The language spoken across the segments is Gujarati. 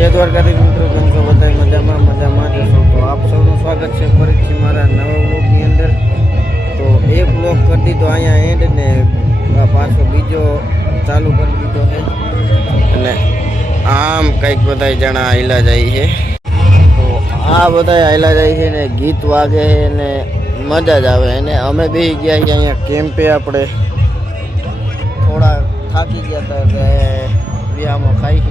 જય દ્વારકાધીશ મિત્રો, કેમ છો બધા? મજામાં જશો તો આપ સૌનું સ્વાગત છે ફરીથી મારા નવા વ્લોગની અંદર। તો એક વ્લોગ કરી દીધો અહીંયા એન્ડ ને પાછો બીજો ચાલુ કરી દીધો છે અને આમ કંઈક બધા જણા હાલ્યા જાય છે। તો આ બધા હાલ્યા જાય છે ને ગીત વાગે છે ને મજા જ આવે અને અમે બેસી ગયા છીએ અહીંયા કેમ્પે। આપણે થોડા થાકી ગયા હતા એટલે વ્યાયામો ખાઈ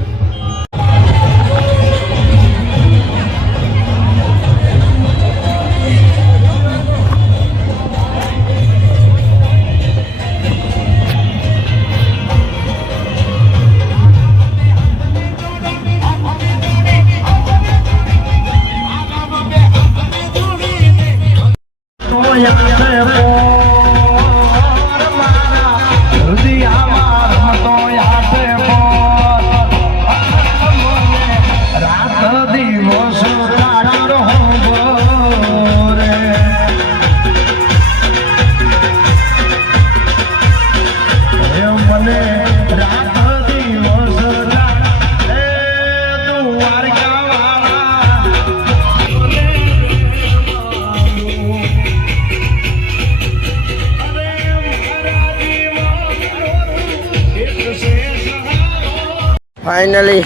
फाइनली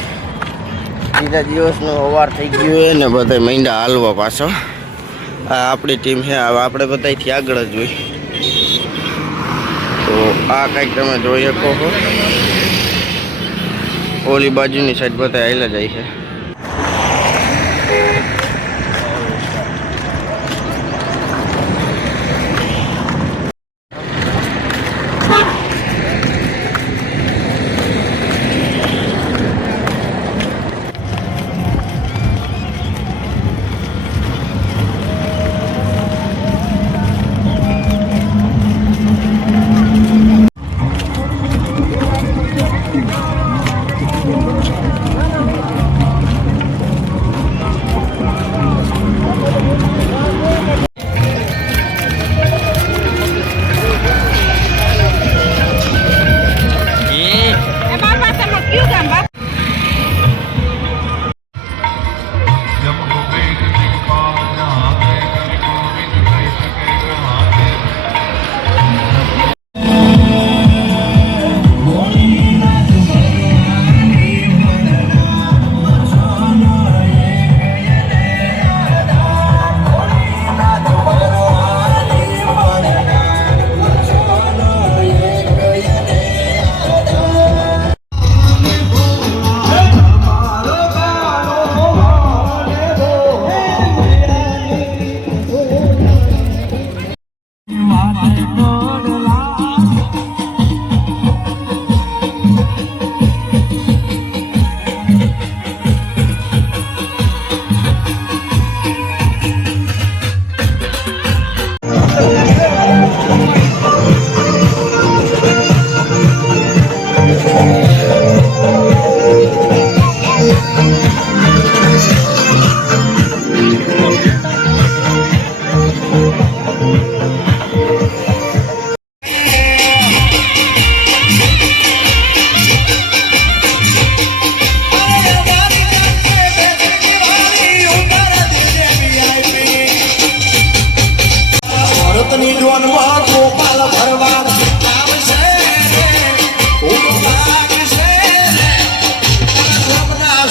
बीजा दिवसनो अवार थी गयो है ने बधाई महीना हालवा पाछो। आ आपणी टीम है, आपणे बधाईथी आगळ ज होई। तो आ कंईक तमे जोई शको छो, ओली बाजुनी साइड बधाई हाल्या जाय छे।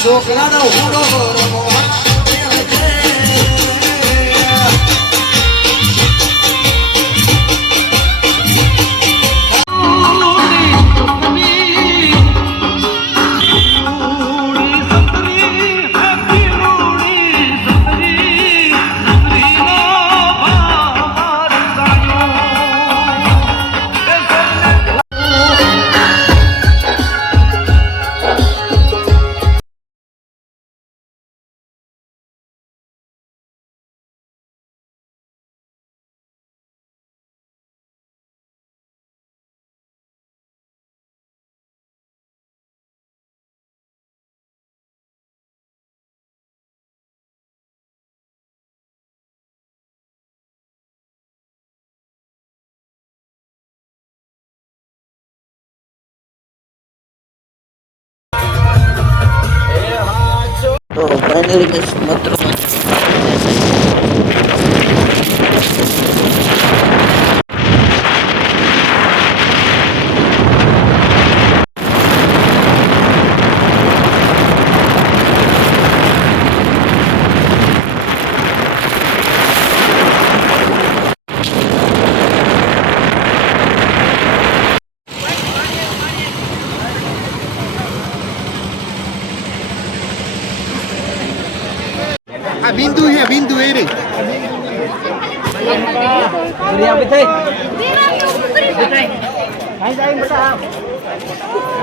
છોકરાનો હુડો ફાઇનલી ગાઈસ મત્રોમાં આ બિંદુ છે બિંદુ એ રે Bina,